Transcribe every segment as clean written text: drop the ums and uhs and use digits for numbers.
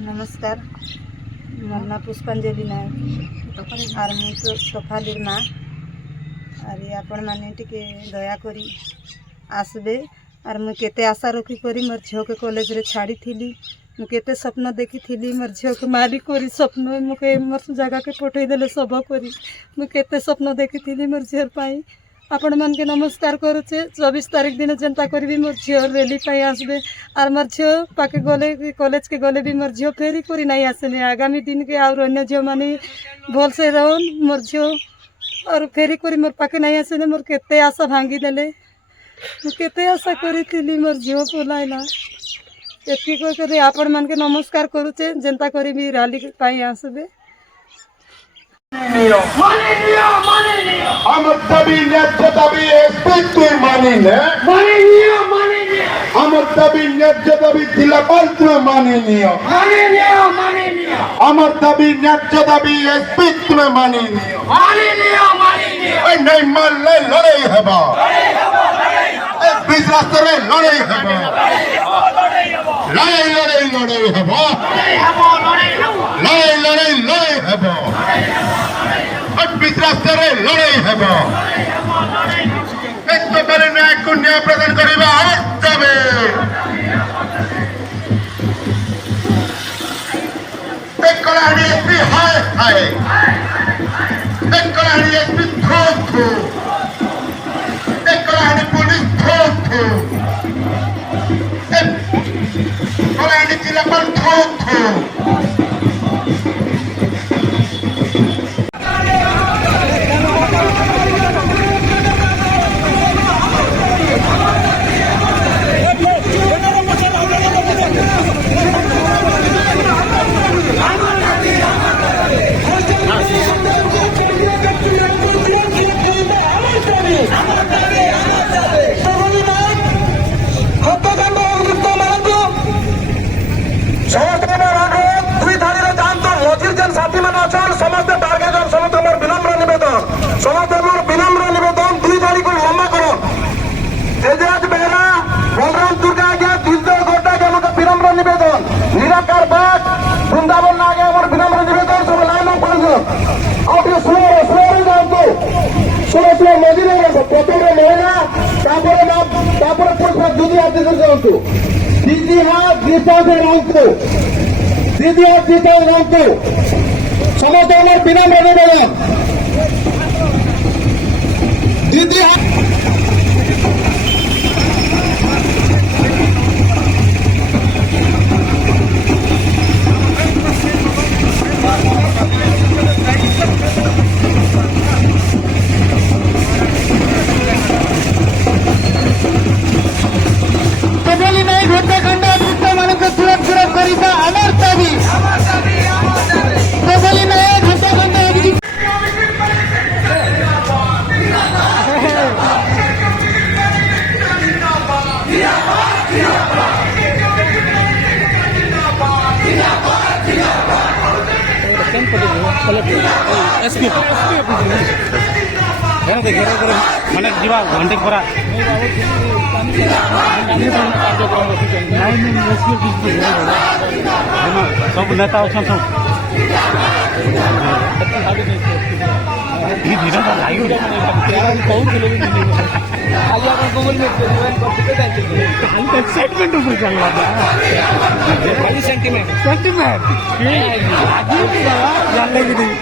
नमस्कार मोर ना पुष्पांजलि नायक आर मुझे तो तोफालीर माँ अरे आपण मैंने टिके दया करी आसबे आर मुझे केते आशा रखी करी मोर झील के कॉलेज रे छाड़ी थी मुझे स्वप्न देखी थी मोर झील के मारी करी स्वप्न मुझे मोर जगह के पठेदेले सब करी मुझे स्वप्न देखी थी मोर झील पाई आपण मान के नमस्कार करुचे 24 तारीख दिन जनता करी मोर झील रैली पाई आसबे आर मोर झील पाके गले कॉलेज के गले भी मोर झील फेरी करी नहीं आसने आगामी दिन के आर अन्य झील माने भल से रहन मोर झील और फेरी करी मोर पाके नहीं आसने मोर केते आशा भांगी देले केते आशा करी थी मोर झील पलाइला एति करी आपण मान के नमस्कार करुचे जनता करी भी रैली पाई आसबे আমার দাবি ন্যায্য দাবি এসপি তুই মানি নে আমার দাবি ন্যায্য দাবি জিলাপাল তুই মানি নিও আমার দাবি ন্যায্য দাবি এসপি তুই মানি নিও ওই নাই মানলে লড়াই হবা এই বিশ রাস্তায় লড়াই হবা লড়াই লড়াই লড়াই হবা লড়াই লড়াই লড়াই হবা রাস্তায় লড়াই হব একবারে ন্যায় ন্যায় প্রদান করিবা যাবে কলাহাড়ি এসপি হায় হায় কলাহাড়ি এসপি থো থো কলাহাড়ি পুলিশ থো থো কলাহাড়ি জিলাপাল থো থো दीदी हाथ गीता से रंगो दीदी हाथ गीता रंगो समझते विनम्र निवेदन दीदी हाथ মানে যা ঘন্টে পড়া সব নেতা অছেন সব एक्साइटमेंट ऊपर चल रहा था सेंटीमेंट सेंटीमेंट जानने की नहीं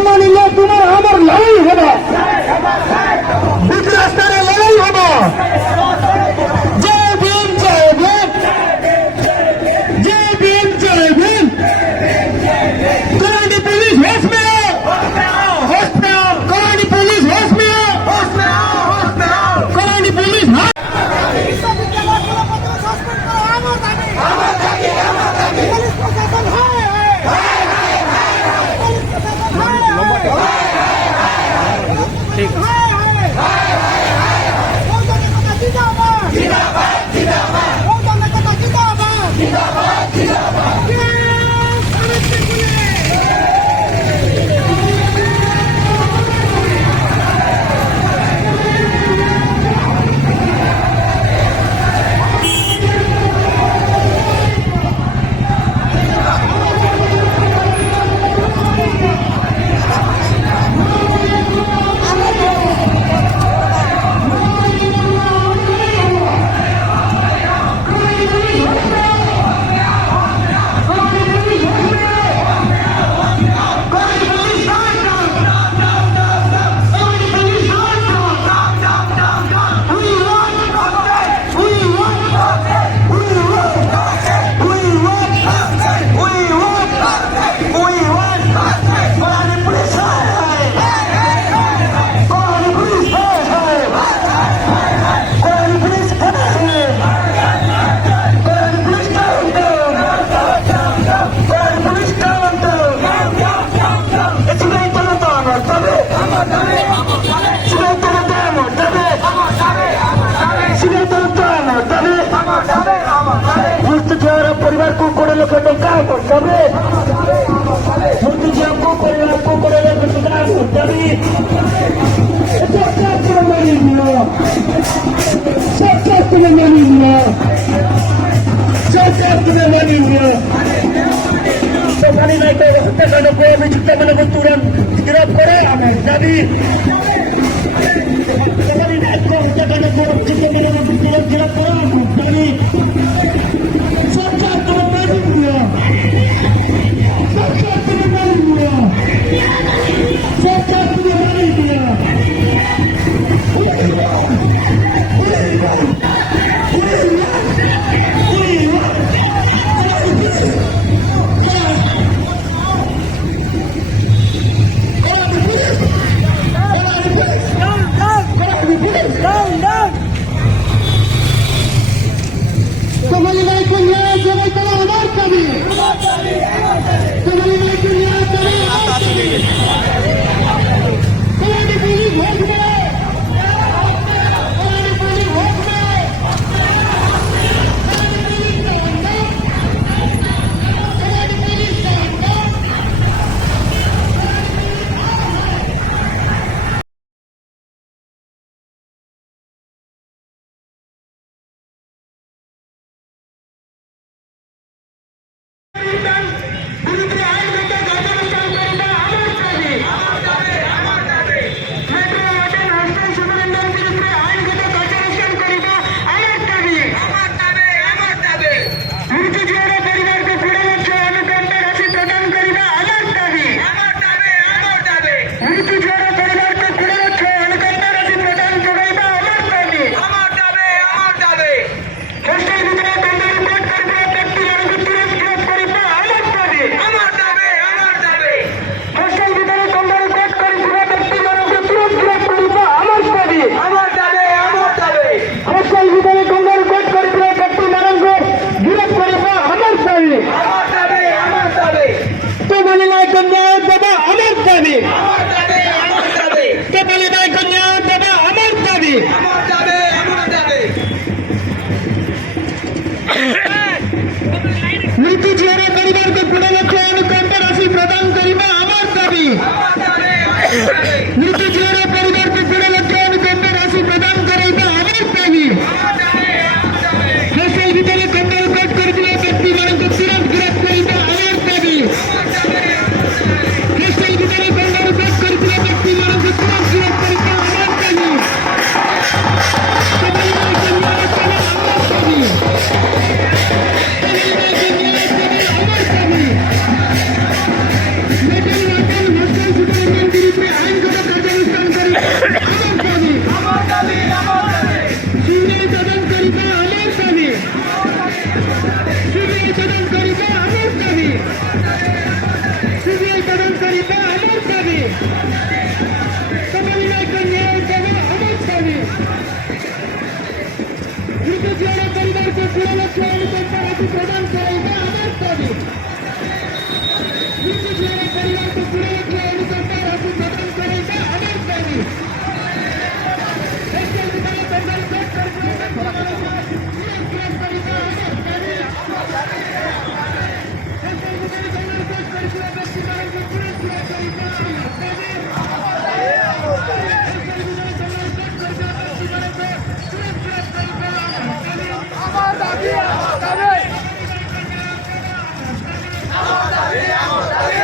मानिले तुम्हार हमार लड़ाई होगा बीच रास्ते में लड़ाई होगा जय भीम जय भीम जय भीम जय भीम कलानी पुलिस होश में आओ होश में आओ कलानी पुलिस होश में आओ कलानी पुलिस ଲକ୍ଷ ଟଙ୍କା ଦାବି ମୃତ୍ୟୁ ଝିଅଙ୍କୁ ପରିବାରକୁ କରିବା ଦାବି ସରକାର ତୁମେ ମାନିନିଅ ସରକାର ତୁମେ ମାନିନିଅ ସରକାର ତୁମେ ମାନିନିଅ ସୋଫାନି ନାୟକ ହତ୍ୟାକାଣ୍ଡକୁ ଅଭିଯୁକ୍ତମାନଙ୍କୁ ତୁରନ୍ତ ଗିରଫ କରେ ଆମେ ଦାବି ସୋଫାନି ନାୟକ ହତ୍ୟାକାଣ୍ଡକୁ ଅଭିଯୁକ୍ତମାନଙ୍କୁ ତୁରନ୍ତ ଗିରଫ କରେ ଆମେ ଦାବି ସରକାର ତୁମେ ମାନିନିଅ ସରକାର ତୁମେ ମାନିନିଅ ସରକାର ତୁମେ ମାନିନିଅ Somali naik न्याय जगह कला हमार कभी somali naik न्याय जगह हमार कभी somali पुलिस भोग में somali पुलिस भोग में somali पुलिस मृत्यु जीवन परिवार को 2 लाख अनुकंपा राशि प्रदान करना हमार दाबी मृत्यु जीवन परिवार को 2 लाख अनुकंपा राशि प्रदान करना हमार दाबी हॉस्टल भीतर कंबल कट करथिले व्यक्ति मानक तुरंत गिरफ्त करना हमार दाबी हॉस्टल भीतर कंबल कट करथिले व्यक्ति मानक तुरंत गिरफ्त करना हमार दाबी Vamos, Davi!